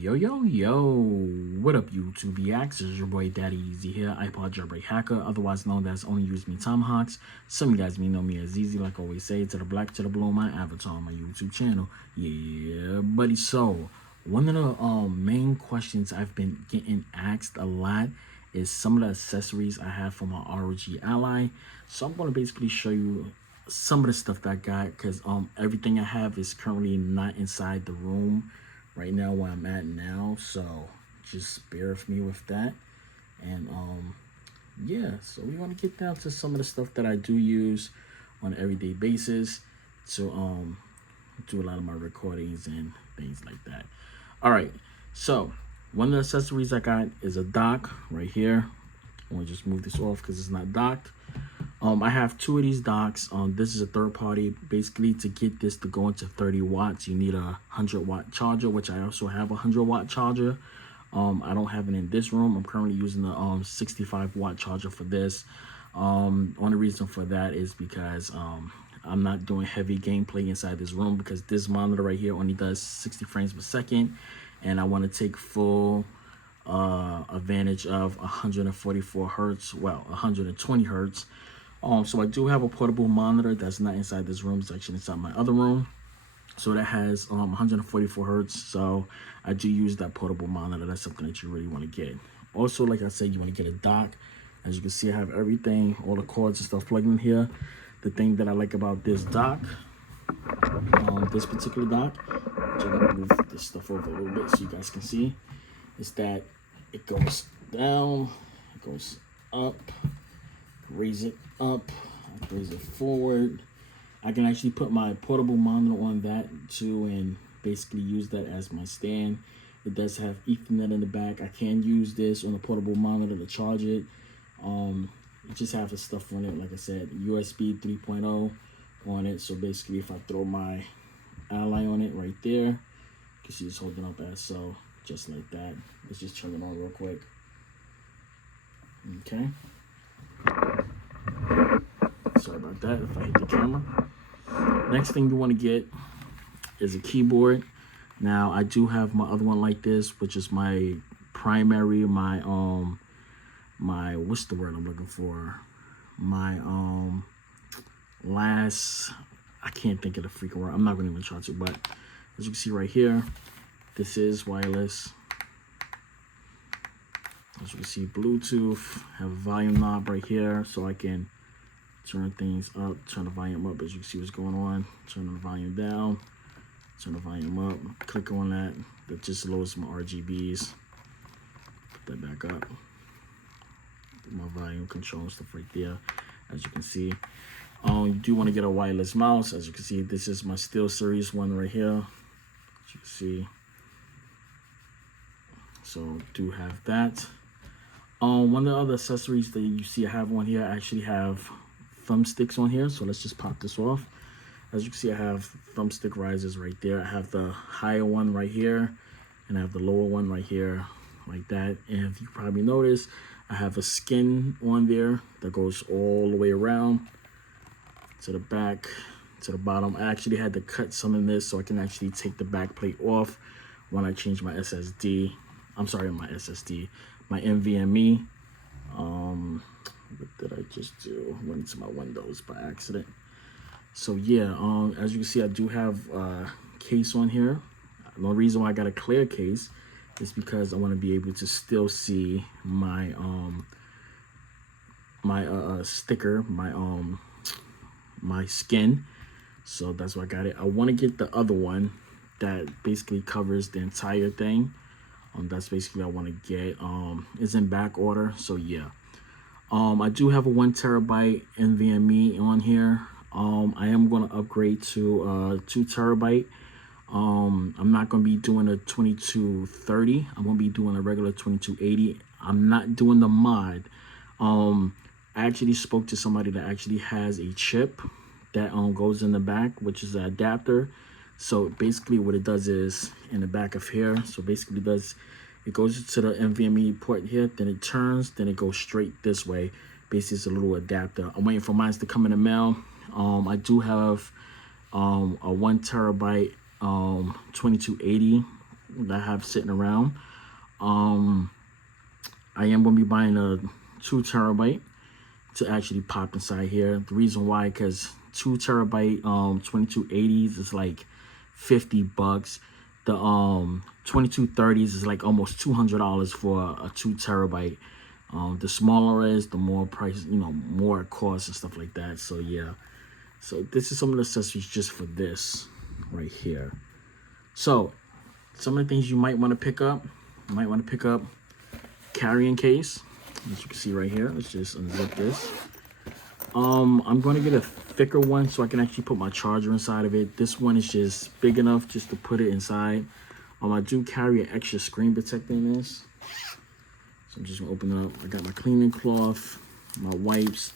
Yo, what up YouTube Reacts? It's your boy Daddy Easy here, iPod jailbreak hacker, otherwise known as Only Use Me Tomahawks. Some of you guys may know me as Easy, like I always say, to the black, to the blue, my avatar on my YouTube channel. Yeah, buddy. So, one of the main questions I've been getting asked a lot is some of the accessories I have for my Rog Ally. So I'm going to basically show you some of the stuff that I got, because everything I have is currently not inside the room right now where I'm at now, so just bear with me with that. And yeah, so we want to get down to some of the stuff that I do use on an everyday basis to do a lot of my recordings and things like that. All right, so one of the accessories I got is a dock right here. I want to just move this off because it's not docked. I have two of these docks. This is a third party. Basically, to get this to go into 30 watts, you need a 100-watt charger, which I also have a 100-watt charger. I don't have it in this room. I'm currently using the 65-watt charger for this. Only reason for that is because I'm not doing heavy gameplay inside this room, because this monitor right here only does 60 frames per second, and I want to take full advantage of 144 hertz, well, 120 hertz. So I do have a portable monitor that's not inside this room. It's actually inside my other room. So that has 144 hertz. So I do use that portable monitor. That's something that you really want to get. Also, like I said, you want to get a dock. As you can see, I have everything, all the cords and stuff plugged in here. The thing that I like about this dock, this particular dock, which I'm gonna move this stuff over a little bit so you guys can see, is that it goes down, it goes up, raise it up, raise it forward. I can actually put my portable monitor on that too and basically use that as my stand. It does have Ethernet in the back. I can use this on a portable monitor to charge it. It just has the stuff on it, like I said, USB 3.0 on it. So basically, if I throw my Ally on it right there, you can see it's holding up as so, just like that. Let's just turn it on real quick. Okay. Sorry about that if I hit the camera. Next thing you want to get is a keyboard. Now I do have my other one like this, which is my primary, my what's the word I'm looking for? My last, I can't think of the freaking word. I'm not gonna even try to, but as you can see right here, this is wireless. As you can see, Bluetooth, have a volume knob right here, so I can turn things up, turn the volume up. As you can see what's going on, turn the volume down, turn the volume up, click on that. That just loads my RGBs. Put that back up. My volume control and stuff right there. As you can see, you do want to get a wireless mouse. As you can see, this is my Steel Series one right here. As you can see, so do have that. One of the other accessories that you see I have on here, I actually have thumbsticks on here. So let's just pop this off. As you can see, I have thumbstick risers right there. I have the higher one right here, and I have the lower one right here, like that. And if you probably notice, I have a skin on there that goes all the way around to the back, to the bottom. I actually had to cut some of this so I can actually take the back plate off when I change my SSD. I'm sorry, my SSD, my NVMe. What did I just do? Went into my Windows by accident. So yeah, as you can see, I do have a case on here. The only reason why I got a clear case is because I want to be able to still see my sticker, my skin. So that's why I got it. I want to get the other one that basically covers the entire thing. That's basically what I want to get. It's in back order, so yeah. I do have a 1 terabyte NVMe on here. I am going to upgrade to 2 terabyte. I'm not going to be doing a 2230. I'm going to be doing a regular 2280. I'm not doing the mod. I actually spoke to somebody that actually has a chip that goes in the back, which is an adapter. So basically what it does is in the back of here, so basically it goes to the NVMe port here, then it turns, then it goes straight this way. Basically it's a little adapter. I'm waiting for mine to come in the mail. I do have a 1 terabyte 2280 that I have sitting around. I am going to be buying a 2 terabyte to actually pop inside here. The reason why, because 2 terabyte 2280s is like $50. The 2230s is like almost $200 for a 2 terabyte. The smaller it is, the more price, more it costs and stuff like that. So yeah, so this is some of the accessories just for this right here. So some of the things you might want to pick up, carrying case, as you can see right here. Let's just unzip this. I'm going to get a thicker one so I can actually put my charger inside of it. This one is just big enough just to put it inside. I do carry an extra screen protector in this. So I'm just going to open it up. I got my cleaning cloth, my wipes,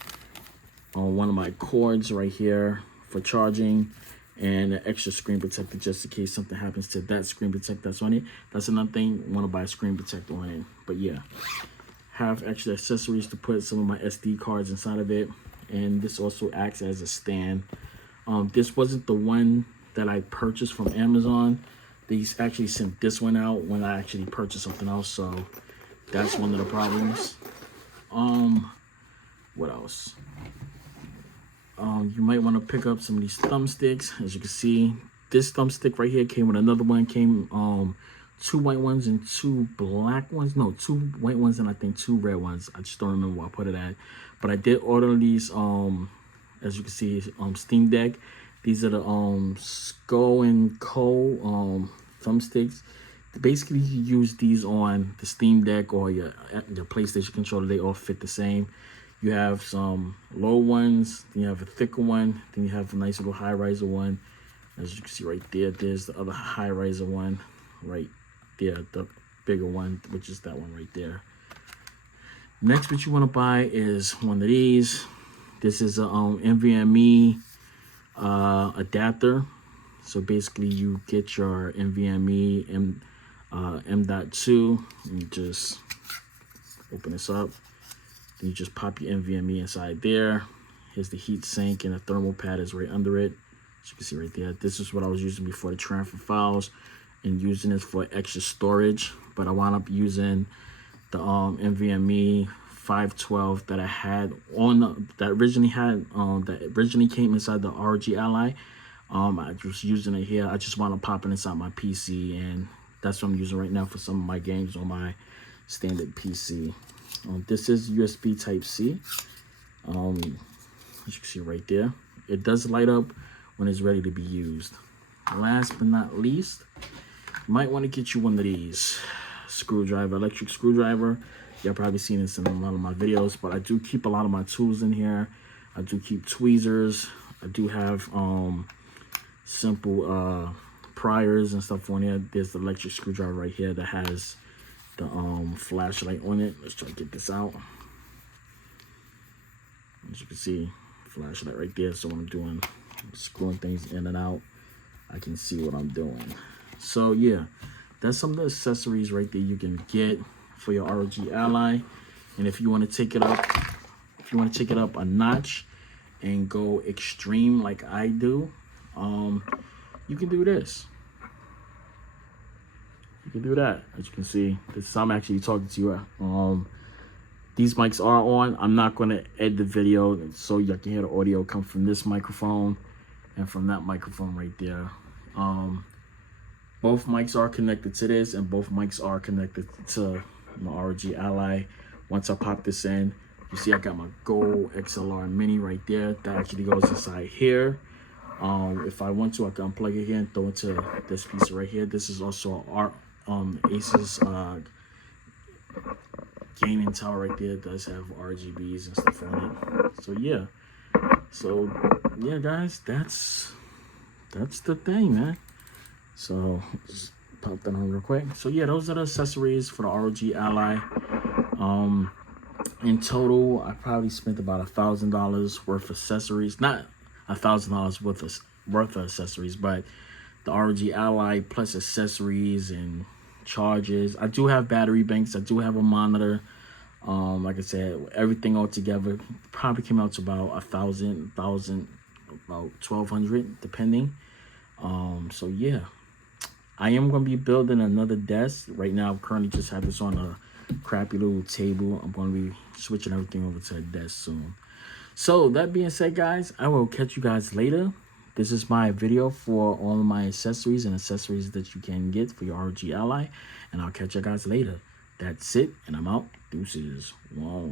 one of my cords right here for charging, and an extra screen protector just in case something happens to that screen protector that's on it. That's another thing, want to buy a screen protector on it. But yeah, have extra accessories to put some of my SD cards inside of it. And this also acts as a stand. This wasn't the one that I purchased from Amazon. They actually sent this one out when I actually purchased something else, so that's one of the problems. What else? You might want to pick up some of these thumbsticks. As you can see, this thumbstick right here came with another one. Came 2 white ones and 2 black ones. No, 2 white ones and I think 2 red ones. I just don't remember where I put it at. But I did order these, as you can see, Steam Deck. These are the Skull and Co. Thumbsticks. Basically, you use these on the Steam Deck or your PlayStation controller. They all fit the same. You have some low ones, then you have a thicker one, then you have a nice little high riser one. As you can see right there, there's the other high riser one right there, the bigger one, which is that one right there. Next, what you want to buy is one of these. This is a NVMe adapter. So basically, you get your NVMe M.2, and you just open this up. Then you just pop your NVMe inside there. Here's the heat sink, and the thermal pad is right under it. As you can see right there, this is what I was using before to transfer files and using it for extra storage. But I wound up using the NVMe 512 that I had on that originally came inside the ROG Ally. I was using it here. I just wound up popping inside my PC, and that's what I'm using right now for some of my games on my standard PC. This is USB Type-C. As you can see right there, it does light up when it's ready to be used. Last but not least, you might want to get you one of these electric screwdriver. Y'all probably seen this in a lot of my videos, but I do keep a lot of my tools in here. I do keep tweezers. I do have simple pliers and stuff on here. There's the electric screwdriver right here that has the flashlight on it. Let's try to get this out. As you can see, flashlight right there. So when I'm doing screwing things in and out, I can see what I'm doing. So yeah, that's some of the accessories right there you can get for your ROG Ally. And if you want to take it up, a notch and go extreme like I do, you can do this. You can do that. As you can see, I'm actually talking to you. These mics are on. I'm not going to edit the video so you can hear the audio come from this microphone and from that microphone right there. Both mics are connected to this, and both mics are connected to my ROG Ally. Once I pop this in, you see I got my gold XLR Mini right there. That actually goes inside here. If I want to, I can unplug it here and throw it to this piece right here. This is also our Asus gaming tower right there. It does have RGBs and stuff on it. So yeah, guys, that's the thing, man. So just pop that on real quick. So yeah, those are the accessories for the ROG Ally. In total, I probably spent about $1,000 worth of accessories. Not $1,000 worth of accessories, but the ROG Ally plus accessories and charges. I do have battery banks. I do have a monitor. Like I said, everything all together probably came out to about about $1,200 depending. So yeah, I am going to be building another desk. Right now, I currently just have this on a crappy little table. I'm going to be switching everything over to a desk soon. So that being said, guys, I will catch you guys later. This is my video for all of my accessories and accessories that you can get for your ROG Ally. And I'll catch you guys later. That's it, and I'm out. Deuces. Wow.